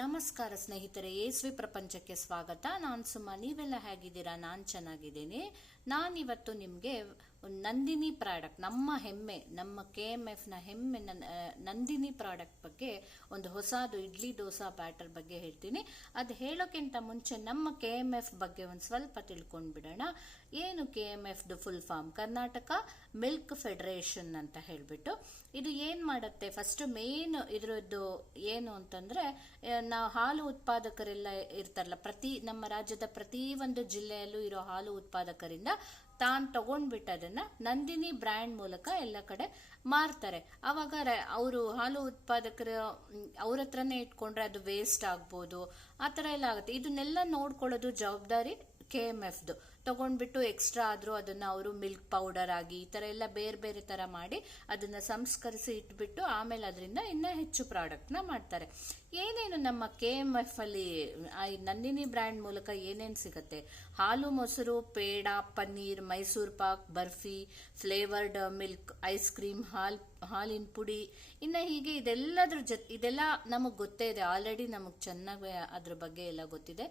ನಮಸ್ಕಾರ ಸ್ನೇಹಿತರೆ, ಯೇಸುವಿ ಪ್ರಪಂಚಕ್ಕೆ ಸ್ವಾಗತ. ನಾನು ಸುಮಾ. ನೀವೆಲ್ಲ ಹೇಗಿದ್ದೀರಾ? ನಾನು ಚೆನ್ನಾಗಿದ್ದೀನಿ. ನಾನಿವತ್ತು ನಿಮಗೆ ನಂದಿನಿ ಪ್ರಾಡಕ್ಟ್, ನಮ್ಮ ಹೆಮ್ಮೆ, ನಮ್ಮ KMF ನ ಹೆಮ್ಮೆ ನಂದಿನಿ ಪ್ರಾಡಕ್ಟ್ ಬಗ್ಗೆ, ಒಂದು ಹೊಸದು ಇಡ್ಲಿ ದೋಸಾ ಬ್ಯಾಟರ್ ಬಗ್ಗೆ ಹೇಳ್ತೀನಿ. ಅದು ಹೇಳೋಕ್ಕಿಂತ ಮುಂಚೆ ನಮ್ಮ KMF ಬಗ್ಗೆ ಒಂದು ಸ್ವಲ್ಪ ತಿಳ್ಕೊಂಡ್ಬಿಡೋಣ. ಏನು KMF full form? Karnataka milk federation ಅಂತ ಹೇಳ್ಬಿಟ್ಟು. ಇದು ಏನ್ ಮಾಡುತ್ತೆ? ಫಸ್ಟ್ ಮೇನ್ ಇದ್ರದ್ದು ಏನು ಅಂತಂದ್ರೆ, ನಾವು ಹಾಲು ಉತ್ಪಾದಕರೆಲ್ಲ ಇರ್ತಾರಲ್ಲ, ನಮ್ಮ ರಾಜ್ಯದ ಪ್ರತಿ ಒಂದು ಜಿಲ್ಲೆಯಲ್ಲೂ ಇರೋ ಹಾಲು ಉತ್ಪಾದಕರಿಂದ ತಾನು ತಗೊಂಡ್ಬಿಟ್ಟು ಅದನ್ನ ನಂದಿನಿ ಬ್ರ್ಯಾಂಡ್ ಮೂಲಕ ಎಲ್ಲ ಕಡೆ ಮಾರ್ತಾರೆ. ಅವಾಗ ಅವರು ಹಾಲು ಉತ್ಪಾದಕರು ಅವ್ರ ಹತ್ರನೇ ಇಟ್ಕೊಂಡ್ರೆ ಅದು ವೇಸ್ಟ್ ಆಗ್ಬೋದು, ಆ ಥರ ಎಲ್ಲ ಆಗುತ್ತೆ. ಇದನ್ನೆಲ್ಲ ನೋಡ್ಕೊಳ್ಳೋದು ಜವಾಬ್ದಾರಿ KMFದು. ತಗೊಂಡ್ಬಿಟ್ಟು ಎಕ್ಸ್ಟ್ರಾ ಆದ್ರೂ ಅದನ್ನ ಅವರು ಮಿಲ್ಕ್ ಪೌಡರ್ ಆಗಿ ಈ ತರ ಎಲ್ಲ ಬೇರೆ ಬೇರೆ ತರ ಮಾಡಿ ಅದನ್ನ ಸಂಸ್ಕರಿಸಿ ಇಟ್ಬಿಟ್ಟು ಆಮೇಲೆ ಅದರಿಂದ ಇನ್ನ ಹೆಚ್ಚು ಪ್ರಾಡಕ್ಟ್ ನ ಮಾಡ್ತಾರೆ. ಏನೇನು ನಮ್ಮ KMF ಅಲ್ಲಿ ನಂದಿನಿ ಬ್ರ್ಯಾಂಡ್ ಮೂಲಕ ಏನೇನು ಸಿಗತ್ತೆ? ಹಾಲು, ಮೊಸರು, peda, paneer, Mysore Pak, barfi, flavoured milk, ice cream, ಹಾಲಿನ ಪುಡಿ, ಇನ್ನ ಹೀಗೆ ಇದೆಲ್ಲ ನಮಗ್ ಗೊತ್ತೇ ಇದೆ. ಆಲ್ರೆಡಿ ನಮಗ್ ಚೆನ್ನಾಗಿ ಅದ್ರ ಬಗ್ಗೆ ಎಲ್ಲ ಗೊತ್ತಿದೆ.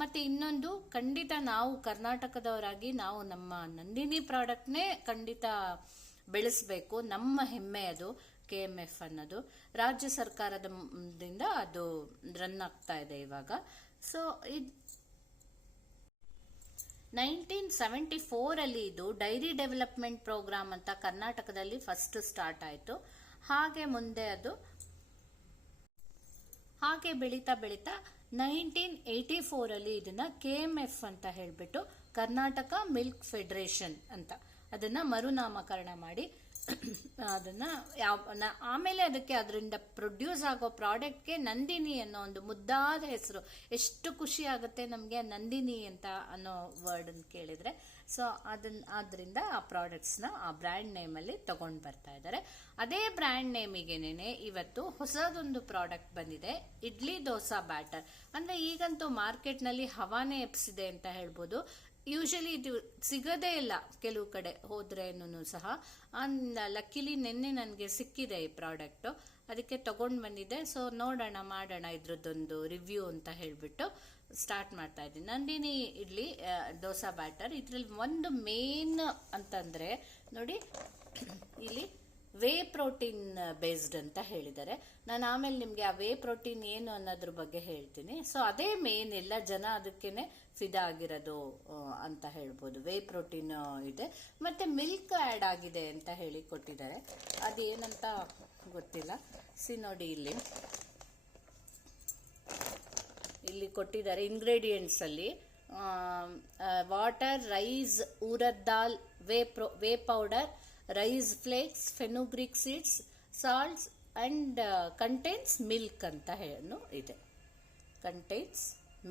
ಮತ್ತೆ ಇನ್ನೊಂದು, ಖಂಡಿತ ನಾವು ಕರ್ನಾಟಕದವರಾಗಿ ನಾವು ನಮ್ಮ ನಂದಿನಿ ಪ್ರಾಡಕ್ಟ್ನೇ ಖಂಡಿತ ಬೆಳೆಸಬೇಕು. ನಮ್ಮ ಹೆಮ್ಮೆ ಅದು KMF ಅನ್ನೋದು. ರಾಜ್ಯ ಸರ್ಕಾರದಿಂದ ಅದು ರನ್ ಆಗ್ತಾ ಇದೆ ಇವಾಗ. ಸೊ 1974 ಅಲ್ಲಿ ಇದು ಡೈರಿ ಡೆವಲಪ್ಮೆಂಟ್ ಪ್ರೋಗ್ರಾಮ್ ಅಂತ ಕರ್ನಾಟಕದಲ್ಲಿ ಫಸ್ಟ್ ಸ್ಟಾರ್ಟ್ ಆಯ್ತು. ಹಾಗೆ ಮುಂದೆ ಅದು ಹಾಗೆ ಬೆಳೀತಾ 1984 ಅಲ್ಲಿ ಇದನ್ನ KMF ಅಂತ ಹೇಳ್ಬಿಟ್ಟು ಕರ್ನಾಟಕ ಮಿಲ್ಕ್ ಫೆಡರೇಷನ್ ಅಂತ ಅದನ್ನ ಮರುನಾಮಕರಣ ಮಾಡಿ ಅದನ್ನ ಆಮೇಲೆ ಅದರಿಂದ ಪ್ರೊಡ್ಯೂಸ್ ಆಗೋ ಪ್ರಾಡಕ್ಟ್ಗೆ ನಂದಿನಿ ಅನ್ನೋ ಒಂದು ಮುದ್ದಾದ ಹೆಸರು. ಎಷ್ಟು ಖುಷಿ ಆಗುತ್ತೆ ನಮ್ಗೆ ನಂದಿನಿ ಅಂತ ಅನ್ನೋ ವರ್ಡ್ ಅನ್ನು ಕೇಳಿದ್ರೆ. ಸೊ ಆದ್ರಿಂದ ಆ ಪ್ರಾಡಕ್ಟ್ಸ್ ನ ಆ ಬ್ರ್ಯಾಂಡ್ ನೇಮ್ ಅಲ್ಲಿ ತಗೊಂಡ್ ಬರ್ತಾ ಇದ್ದಾರೆ. ಅದೇ ಬ್ರ್ಯಾಂಡ್ ನೇಮಿಗೆನೆ ಇವತ್ತು ಹೊಸದೊಂದು ಪ್ರಾಡಕ್ಟ್ ಬಂದಿದೆ, ಇಡ್ಲಿ ದೋಸಾ ಬ್ಯಾಟರ್. ಅಂದ್ರೆ ಈಗಂತೂ ಮಾರ್ಕೆಟ್ ನಲ್ಲಿ ಹವಾನೆ ಎಪ್ಸಿದೆ ಅಂತ ಹೇಳ್ಬೋದು. ಯೂಶಲಿ ಇದು ಸಿಗದೇ ಇಲ್ಲ ಕೆಲವು ಕಡೆ ಹೋದ್ರೇನು ಸಹ. ಲಕ್ಕಿಲಿ ನಿನ್ನೆ ನನಗೆ ಸಿಕ್ಕಿದೆ ಈ ಪ್ರಾಡಕ್ಟ್, ಅದಕ್ಕೆ ತಗೊಂಡ್ ಬಂದಿದ್ದೆ. ಸೊ ನೋಡೋಣ, ಮಾಡೋಣ ಇದ್ರದ್ದೊಂದು ರಿವ್ಯೂ ಅಂತ ಹೇಳ್ಬಿಟ್ಟು ಸ್ಟಾರ್ಟ್ ಮಾಡ್ತಾ ಇದ್ದೀನಿ. ನಂದಿನಿ ಇಡ್ಲಿ ದೋಸಾ ಬ್ಯಾಟರ್. ಇದ್ರಲ್ಲಿ ಒಂದು ಮೇನ್ ಅಂತಂದ್ರೆ ನೋಡಿ, ಇಲ್ಲಿ ವೇ ಪ್ರೋಟೀನ್ ಬೇಸ್ಡ್ ಅಂತ ಹೇಳಿದ್ದಾರೆ. ನಾನು ಆಮೇಲೆ ನಿಮ್ಗೆ ಆ ವೇ ಪ್ರೋಟೀನ್ ಏನು ಅನ್ನೋದ್ರ ಬಗ್ಗೆ ಹೇಳ್ತೀನಿ. ಸೊ ಅದೇ ಮೇನ್, ಎಲ್ಲ ಜನ ಅದಕ್ಕೇನೆ ಫಿದಾ ಆಗಿರೋದು ಅಂತ ಹೇಳ್ಬೋದು. ವೇ ಪ್ರೋಟೀನ್ ಇದೆ, ಮತ್ತೆ ಮಿಲ್ಕ್ ಆಡ್ ಆಗಿದೆ ಅಂತ ಹೇಳಿ ಕೊಟ್ಟಿದ್ದಾರೆ. ಅದೇನಂತ ಗೊತ್ತಿಲ್ಲ. ನೋಡಿ, ಇಲ್ಲಿ ಕೊಟ್ಟಿದ್ದಾರೆ ಇಂಗ್ರೀಡಿಯೆಂಟ್ಸ್ ಅಲ್ಲಿ water, rice, urad dal, whey powder, rice flakes, fenugreek seeds, salts and contains milk ಅಂತ ಇದೆ. ಕಂಟೈನ್ಸ್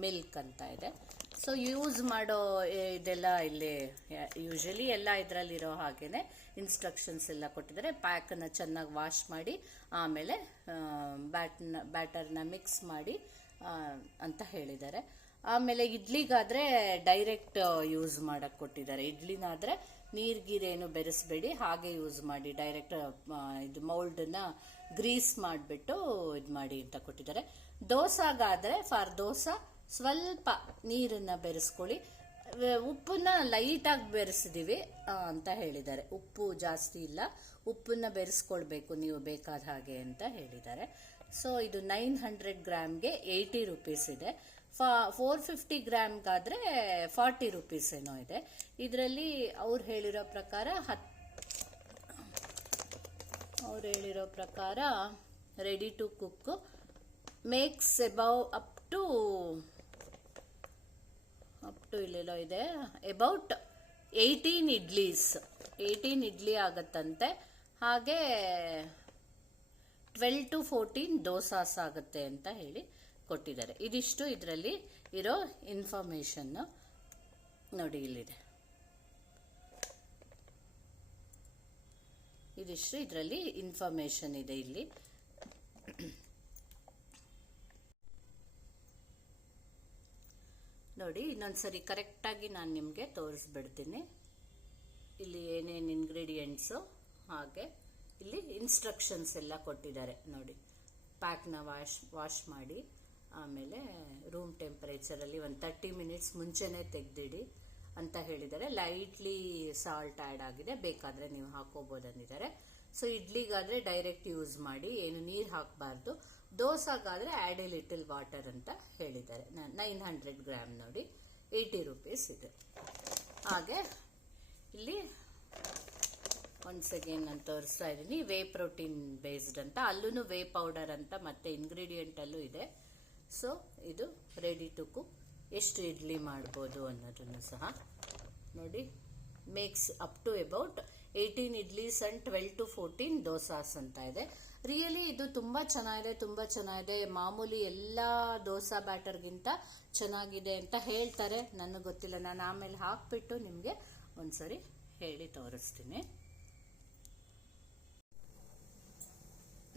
ಮಿಲ್ಕ್ ಅಂತ ಇದೆ. ಸೊ ಯೂಸ್ ಮಾಡೋ ಇದೆಲ್ಲ ಇಲ್ಲಿ ಯೂಶಲಿ ಎಲ್ಲ ಇದರಲ್ಲಿರೋ ಹಾಗೇನೆ ಇನ್ಸ್ಟ್ರಕ್ಷನ್ಸ್ ಎಲ್ಲ ಕೊಟ್ಟಿದ್ದಾರೆ. ಪ್ಯಾಕನ್ನು ಚೆನ್ನಾಗಿ ವಾಶ್ ಮಾಡಿ ಆಮೇಲೆ ಬ್ಯಾಟರ್ನ ಮಿಕ್ಸ್ ಮಾಡಿ ಅಂತ ಹೇಳಿದ್ದಾರೆ. ಆಮೇಲೆ ಇಡ್ಲಿಗಾದ್ರೆ ಡೈರೆಕ್ಟ್ ಯೂಸ್ ಮಾಡಕ್ ಕೊಟ್ಟಿದ್ದಾರೆ. ಇಡ್ಲಿನಾದ್ರೆ ನೀರ್ಗೀರೇನು ಬೆರೆಸ್ಬೇಡಿ, ಹಾಗೆ ಯೂಸ್ ಮಾಡಿ. ಡೈರೆಕ್ಟ್ ಇದು ಮೌಲ್ಡ್ನ ಗ್ರೀಸ್ ಮಾಡಿಬಿಟ್ಟು ಇದು ಮಾಡಿ ಅಂತ ಕೊಟ್ಟಿದ್ದಾರೆ. ದೋಸಾಗಾದ್ರೆ ಫಾರ್ ದೋಸಾ ಸ್ವಲ್ಪ ನೀರನ್ನ ಬೆರೆಸ್ಕೊಳ್ಳಿ, ಉಪ್ಪನ್ನ ಲೈಟಾಗಿ ಬೆರೆಸಿದೀವಿ ಅಂತ ಹೇಳಿದ್ದಾರೆ. ಉಪ್ಪು ಜಾಸ್ತಿ ಇಲ್ಲ, ಉಪ್ಪನ್ನ ಬೆರೆಸ್ಕೊಳ್ಬೇಕು ನೀವು ಬೇಕಾದ ಹಾಗೆ ಅಂತ ಹೇಳಿದ್ದಾರೆ. ಸೊ ಇದು 900 ಗ್ರಾಮ್ಗೆ 80 ರೂಪೀಸ್ ಇದೆ. 450 ಗ್ರಾಮ್ಗಾದ್ರೆ 40 ರೂಪೀಸ್ ಏನೋ ಇದೆ. ಇದರಲ್ಲಿ ಅವ್ರು ಹೇಳಿರೋ ಪ್ರಕಾರ ready to cook, makes up to ಇಲ್ಲೆಲ್ಲೋ ಇದೆ, ಅಬೌಟ್ 18 ಇಡ್ಲಿ ಆಗತ್ತಂತೆ. ಹಾಗೆ 12 to 14 ದೋಸಾಸ್ ಆಗುತ್ತೆ ಅಂತ ಹೇಳಿ ಕೊಟ್ಟಿದ್ದಾರೆ. ಇದಿಷ್ಟು ಇದರಲ್ಲಿ ಇರೋ ಇನ್ಫಾರ್ಮೇಶನ್ ನೋಡಿ, ಇಲ್ಲಿದೆ. ಇದಿಷ್ಟು ಇದರಲ್ಲಿ ಇನ್ಫಾರ್ಮೇಶನ್ ಇದೆ. ಇಲ್ಲಿ ನೋಡಿ, ಇನ್ನೊಂದ್ಸರಿ ಕರೆಕ್ಟಾಗಿ ನಾನು ನಿಮಗೆ ತೋರಿಸ್ಬಿಡ್ತೀನಿ. ಇಲ್ಲಿ ಏನೇನು ಇಂಗ್ರೀಡಿಯೆಂಟ್ಸು, ಹಾಗೆ ಇಲ್ಲಿ ಇನ್ಸ್ಟ್ರಕ್ಷನ್ಸ್ ಎಲ್ಲ ಕೊಟ್ಟಿದ್ದಾರೆ ನೋಡಿ. ಪ್ಯಾಕ್ನ ವಾಶ್ ಮಾಡಿ ಆಮೇಲೆ ರೂಮ್ ಟೆಂಪರೇಚರಲ್ಲಿ ಒಂದು 30 ಮಿನಿಟ್ಸ್ ಮುಂಚೆನೇ ತೆಗೆದಿಡಿ ಅಂತ ಹೇಳಿದ್ದಾರೆ. ಲೈಟ್ಲಿ ಸಾಲ್ಟ್ ಆ್ಯಡ್ ಆಗಿದೆ, ಬೇಕಾದರೆ ನೀವು ಹಾಕೋಬೋದು ಅಂದಿದ್ದಾರೆ. ಸೊ ಇಡ್ಲಿಗಾದರೆ ಡೈರೆಕ್ಟ್ ಯೂಸ್ ಮಾಡಿ, ಏನು ನೀರು ಹಾಕಬಾರ್ದು. ದೋಸಾಗಾದರೆ ಆ್ಯಡ್ ಎ ಲಿಟಲ್ ವಾಟರ್ ಅಂತ ಹೇಳಿದ್ದಾರೆ. 900 ಗ್ರಾಮ್ ನೋಡಿ, 80 ರೂಪೀಸ್ ಇದೆ. ಹಾಗೆ ಇಲ್ಲಿ ಒನ್ಸ್ ಅಗೇನ್ ನಾನು ತೋರಿಸ್ತಾ ಇದ್ದೀನಿ, ವೇ ಪ್ರೋಟೀನ್ ಬೇಸ್ಡ್ ಅಂತ. ಅಲ್ಲೂ ವೇ ಪೌಡರ್ ಅಂತ ಮತ್ತೆ ಇಂಗ್ರೀಡಿಯೆಂಟಲ್ಲೂ ಇದೆ. ಸೊ ಇದು ರೆಡಿ ಟು ಕುಕ್. ಎಷ್ಟು ಇಡ್ಲಿ ಮಾಡ್ಬೋದು ಅನ್ನೋದನ್ನು ಸಹ ನೋಡಿ. Makes up to about 18 idlis and 12 to 14 dosas ಅಂತ ಇದೆ. ರಿಯಲಿ ಇದು ತುಂಬ ಚೆನ್ನಾಗಿದೆ. ಮಾಮೂಲಿ ಎಲ್ಲ ದೋಸಾ ಬ್ಯಾಟರ್ಗಿಂತ ಚೆನ್ನಾಗಿದೆ ಅಂತ ಹೇಳ್ತಾರೆ. ನನಗೆ ಗೊತ್ತಿಲ್ಲ, ನಾನು ಆಮೇಲೆ ಹಾಕ್ಬಿಟ್ಟು ನಿಮಗೆ ಒಂದ್ಸರಿ ಹೇಳಿ ತೋರಿಸ್ತೀನಿ.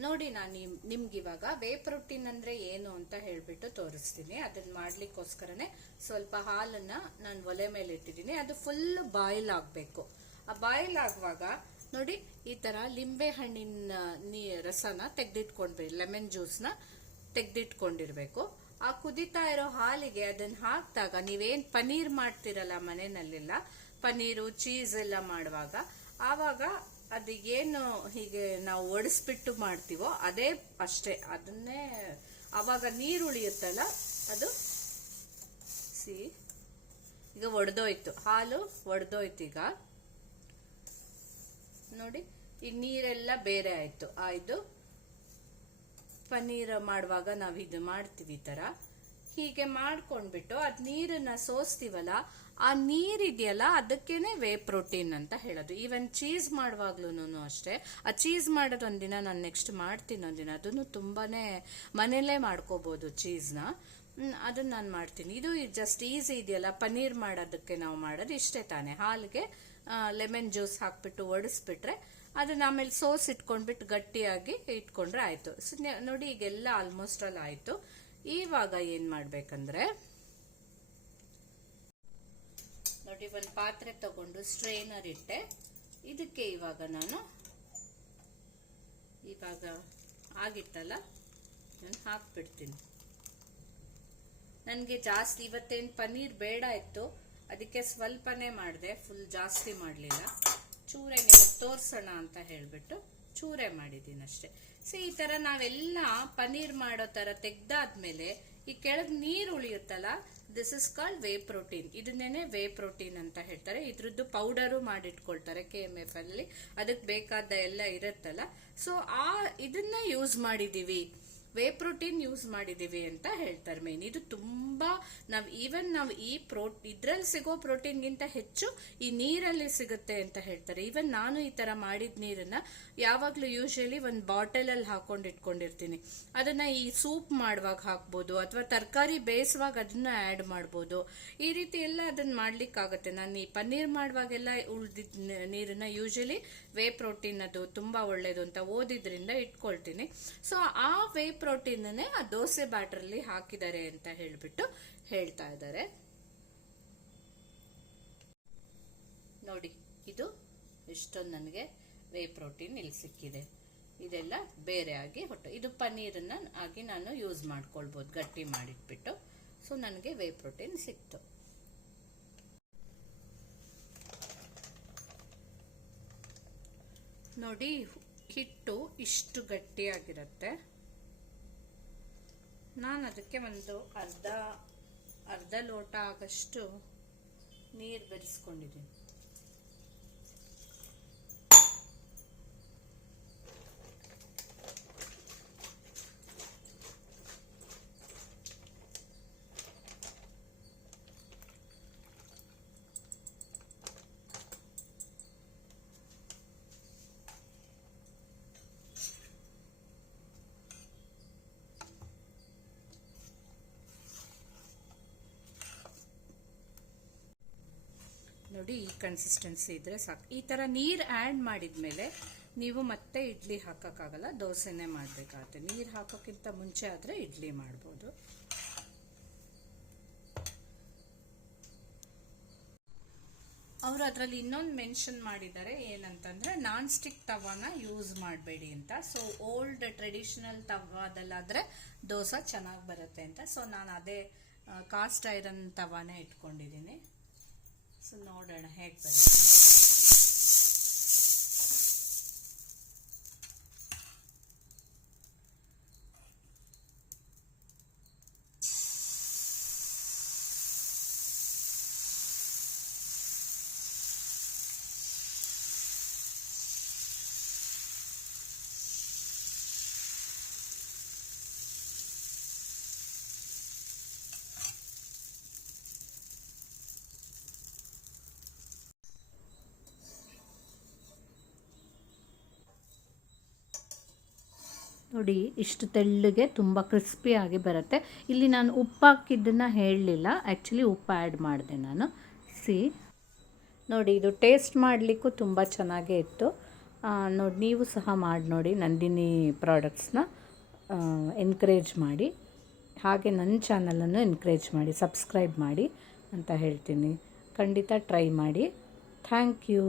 ನೋಡಿ, ನಾನು ನಿಮ್ಗೆ ಇವಾಗ ವೇ ಪ್ರೋಟೀನ್ ಅಂದ್ರೆ ಏನು ಅಂತ ಹೇಳ್ಬಿಟ್ಟು ತೋರಿಸ್ತೀನಿ. ಅದನ್ನ ಮಾಡ್ಲಿಕ್ಕೋಸ್ಕರನೇ ಸ್ವಲ್ಪ ಹಾಲನ್ನ ನಾನು ಒಲೆ ಮೇಲೆ ಇಟ್ಟಿದ್ದೀನಿ. ಅದು ಫುಲ್ ಬಾಯ್ಲ್ ಆಗಬೇಕು. ಆ ಬಾಯ್ಲ್ ಆಗುವಾಗ ನೋಡಿ, ಈ ತರ ಲಿಂಬೆ ಹಣ್ಣಿನ ರಸನ ತೆಗೆದಿಟ್ಕೊಂಡ್ಬೇಕು, ಲೆಮನ್ ಜ್ಯೂಸ್ನ ತೆಗೆದಿಟ್ಕೊಂಡಿರ್ಬೇಕು. ಆ ಕುದಿತಾ ಇರೋ ಹಾಲಿಗೆ ಅದನ್ನ ಹಾಕಿದಾಗ ನೀವೇನ್ ಪನೀರ್ ಮಾಡ್ತಿರಲ್ಲ ಮನೆಯಲ್ಲೆಲ್ಲ, ಪನೀರು ಚೀಸ್ ಎಲ್ಲ ಮಾಡುವಾಗ, ಆವಾಗ ಅದು ಏನು ಹೀಗೆ ನಾವು ಒಡಿಸ್ಬಿಟ್ಟು ಮಾಡ್ತೀವೋ ಅದೇ ಅಷ್ಟೇ. ಅದನ್ನೇ ಆವಾಗ ನೀರು ಉಳಿಯುತ್ತಲ್ಲ, ಅದು ಈಗ ಒಡೆದೋಯ್ತು, ಹಾಲು ಒಡೆದೋಯ್ತು. ಈಗ ನೋಡಿ, ಈಗ ನೀರೆಲ್ಲ ಬೇರೆ ಆಯ್ತು. ಇದು ಪನ್ನೀರ್ ಮಾಡುವಾಗ ನಾವು ಇದು ಮಾಡ್ತೀವಿ, ಈ ತರ ಹೀಗೆ ಮಾಡ್ಕೊಂಡ್ಬಿಟ್ಟು ಅದ್ ನೀರನ್ನ ಸೋಸ್ತೀವಲ್ಲ, ಆ ನೀರಿದೆಯಲ್ಲ ಅದಕ್ಕೇನೆ ವೇ ಪ್ರೋಟೀನ್ ಅಂತ ಹೇಳೋದು. ಈವನ್ ಚೀಸ್ ಮಾಡುವಾಗ್ಲೂ ಅಷ್ಟೇ. ಆ ಚೀಸ್ ಮಾಡೋದು ಒಂದಿನ ನಾನು ನೆಕ್ಸ್ಟ್ ಮಾಡ್ತೀನಿ, ಒಂದಿನ ಅದನ್ನು ತುಂಬಾನೇ ಮನೇಲೇ ಮಾಡ್ಕೋಬಹುದು ಚೀಸ್ನ. ಅದನ್ನ ನಾನು ಮಾಡ್ತೀನಿ. ಇದು ಜಸ್ಟ್ ಈಸಿ ಇದೆಯಲ್ಲ, ಪನ್ನೀರ್ ಮಾಡೋದಕ್ಕೆ ನಾವು ಮಾಡೋದು ಇಷ್ಟೇ ತಾನೆ. ಹಾಲಿಗೆ ಲೆಮನ್ ಜ್ಯೂಸ್ ಹಾಕ್ಬಿಟ್ಟು ಒಡಿಸ್ಬಿಟ್ರೆ ಅದನ್ನ ಆಮೇಲೆ ಸೋಸ್ ಇಟ್ಕೊಂಡ್ಬಿಟ್ಟು ಗಟ್ಟಿಯಾಗಿ ಇಟ್ಕೊಂಡ್ರೆ ಆಯ್ತು. ನೋಡಿ, ಈಗೆಲ್ಲ ಆಲ್ಮೋಸ್ಟ್ ಆಲ್ ಆಯ್ತು. ಇವಾಗ ಏನ್ ಮಾಡ್ಬೇಕಂದ್ರೆ ನೋಡಿ, ಒಂದು ಪಾತ್ರೆ ತಗೊಂಡು ಸ್ಟ್ರೈನರ್ ಇಟ್ಟೆ. ಇದಕ್ಕೆ ಇವಾಗ ನಾನು ಆಗಿತ್ತಲ್ಲ, ನಾನು ಹಾಕ್ಬಿಡ್ತೀನಿ. ನನಗೆ ಜಾಸ್ತಿ ಇವತ್ತೇನು ಪನ್ನೀರ್ ಬೇಡ ಇತ್ತು, ಅದಕ್ಕೆ ಸ್ವಲ್ಪನೇ ಮಾಡಿದೆ, ಫುಲ್ ಜಾಸ್ತಿ ಮಾಡಲಿಲ್ಲ. ಚೂರೆ ನಿಮಗೆ ತೋರ್ಸೋಣ ಅಂತ ಹೇಳ್ಬಿಟ್ಟು ಚೂರೆ ಮಾಡಿದ್ದೀನಿ ಅಷ್ಟೇ. ಸೊ ಈ ತರ ನಾವೆಲ್ಲ ಪನ್ನೀರ್ ಮಾಡೋ ತರ ತೆಗ್ದಾದ್ಮೇಲೆ ಈ ಕೆಳಗ್ ನೀರು ಉಳಿಯುತ್ತಲ್ಲ, this is called whey protein. ಇದನ್ನೇನೆ ವೇ ಪ್ರೋಟೀನ್ ಅಂತ ಹೇಳ್ತಾರೆ. ಇದ್ರದ್ದು ಪೌಡರು ಮಾಡಿಟ್ಕೊಳ್ತಾರೆ KMF ಅಲ್ಲಿ, ಅದಕ್ಕೆ ಬೇಕಾದ ಎಲ್ಲ ಇರುತ್ತಲ್ಲ. ಸೊ ಇದನ್ನ ಯೂಸ್ ಮಾಡಿದೀವಿ, ವೇ ಪ್ರೋಟೀನ್ ಯೂಸ್ ಮಾಡಿದೀವಿ ಅಂತ ಹೇಳ್ತಾರೆ. ಮೇನ್ ಇದು ತುಂಬಾ ನಾವು ಇದ್ರಲ್ಲಿ ಸಿಗೋ ಪ್ರೋಟೀನ್ಗಿಂತ ಹೆಚ್ಚು ಈ ನೀರಲ್ಲಿ ಸಿಗುತ್ತೆ ಅಂತ ಹೇಳ್ತಾರೆ. ಈವನ್ ನಾನು ಈ ತರ ಮಾಡಿದ ನೀರನ್ನ ಯಾವಾಗ್ಲೂ ಯೂಶಲಿ ಒಂದು ಬಾಟಲ್ ಅಲ್ಲಿ ಹಾಕೊಂಡು ಇಟ್ಕೊಂಡಿರ್ತೀನಿ. ಅದನ್ನ ಈ ಸೂಪ್ ಮಾಡುವಾಗ ಹಾಕ್ಬೋದು, ಅಥವಾ ತರಕಾರಿ ಬೇಯಿಸುವಾಗ ಅದನ್ನ ಆಡ್ ಮಾಡ್ಬೋದು. ಈ ರೀತಿ ಎಲ್ಲ ಅದನ್ನ ಮಾಡ್ಲಿಕ್ಕಾಗತ್ತೆ. ನಾನು ಈ ಪನ್ನೀರ್ ಮಾಡುವಾಗೆಲ್ಲ ಉಳ್ದಿದ್ದ ನೀರನ್ನ ಯೂಶಲಿ ವೇ ಪ್ರೋಟೀನ್ ಅದು ತುಂಬಾ ಒಳ್ಳೇದು ಅಂತ ಓದಿದ್ರಿಂದ ಇಟ್ಕೊಳ್ತೀನಿ. ಸೊ ಆ ವೇ ಪ್ರೋಟೀನ್ ಆ ದೋಸೆ ಬ್ಯಾಟರ್ ಅಲ್ಲಿ ಹಾಕಿದ್ದಾರೆ ಅಂತ ಹೇಳ್ಬಿಟ್ಟು ಹೇಳ್ತಾ ಇದ್ದಾರೆ. ನೋಡಿ, ಇದು ಎಷ್ಟೊಂದು ನನಗೆ ವೇ ಪ್ರೋಟೀನ್ ಇಲ್ಲಿ ಸಿಕ್ಕಿದೆ. ಇದೆಲ್ಲ ಬೇರೆ ಆಗಿ ಇದು ಪನ್ನೀರನ್ನ ಆಗಿ ನಾನು ಯೂಸ್ ಮಾಡ್ಕೊಳ್ಬಹುದು, ಗಟ್ಟಿ ಮಾಡಿಟ್ಬಿಟ್ಟು. ಸೊ ನನಗೆ ವೇ ಪ್ರೋಟೀನ್ ಸಿಕ್ತು. ನೋಡಿ, ಹಿಟ್ಟು ಇಷ್ಟು ಗಟ್ಟಿಯಾಗಿರುತ್ತೆ. ನಾನು ಅದಕ್ಕೆ ಒಂದು ಅರ್ಧ ಲೋಟ ಆಗಷ್ಟು ನೀರು ಬೆರೆಸ್ಕೊಂಡಿದ್ದೀನಿ. ನೋಡಿ, ಈ ಕನ್ಸಿಸ್ಟೆನ್ಸಿ ಇದ್ರೆ ಸಾಕು. ಈ ತರ ನೀರು ಆ್ಯಡ್ ಮಾಡಿದ್ಮೇಲೆ ನೀವು ಮತ್ತೆ ಇಡ್ಲಿ ಹಾಕಕ್ಕಾಗಲ್ಲ, ದೋಸೆನೇ ಮಾಡಬೇಕಾಗುತ್ತೆ. ನೀರು ಹಾಕೋಕ್ಕಿಂತ ಮುಂಚೆ ಆದ್ರೆ ಇಡ್ಲಿ ಮಾಡ್ಬೋದು. ಅವರು ಅದರಲ್ಲಿ ಇನ್ನೊಂದು ಮೆನ್ಷನ್ ಮಾಡಿದ್ದಾರೆ ಏನಂತಂದರೆ ನಾನ್ ಸ್ಟಿಕ್ ತವಾನ ಯೂಸ್ ಮಾಡಬೇಡಿ ಅಂತ. ಸೊ ಓಲ್ಡ್ ಟ್ರೆಡಿಷನಲ್ ತವಾದಲ್ಲಾದರೆ ದೋಸೆ ಚೆನ್ನಾಗಿ ಬರುತ್ತೆ ಅಂತ. ಸೊ ನಾನು ಅದೇ ಕಾಸ್ಟ್ ಐರನ್ ತವಾನೇ ಇಟ್ಕೊಂಡಿದ್ದೀನಿ. ಸೊ ನೋಡೋಣ ಹೇಗೆ ಬರುತ್ತೆ. ನೋಡಿ ಇಷ್ಟು ತೆಳ್ಳಗೆ ತುಂಬ ಕ್ರಿಸ್ಪಿಯಾಗಿ ಬರುತ್ತೆ. ಇಲ್ಲಿ ನಾನು ಉಪ್ಪು ಹಾಕಿದ್ದನ್ನು ಹೇಳಲಿಲ್ಲ, ಆ್ಯಕ್ಚುಲಿ ಉಪ್ಪು ಆ್ಯಡ್ ಮಾಡಿದೆ ನಾನು. ನೋಡಿ ಇದು ಟೇಸ್ಟ್ ಮಾಡಲಿಕ್ಕೂ ತುಂಬ ಚೆನ್ನಾಗೇ ಇತ್ತು. ನೋಡಿ ನೀವು ಸಹ ಮಾಡಿ ನೋಡಿ. ನಂದಿನಿ ಪ್ರಾಡಕ್ಟ್ಸ್ನ ಎನ್ಕರೇಜ್ ಮಾಡಿ, ಹಾಗೆ ನನ್ನ ಚಾನಲನ್ನು ಎನ್ಕರೇಜ್ ಮಾಡಿ, ಸಬ್ಸ್ಕ್ರೈಬ್ ಮಾಡಿ ಅಂತ ಹೇಳ್ತೀನಿ. ಖಂಡಿತ ಟ್ರೈ ಮಾಡಿ. Thank you.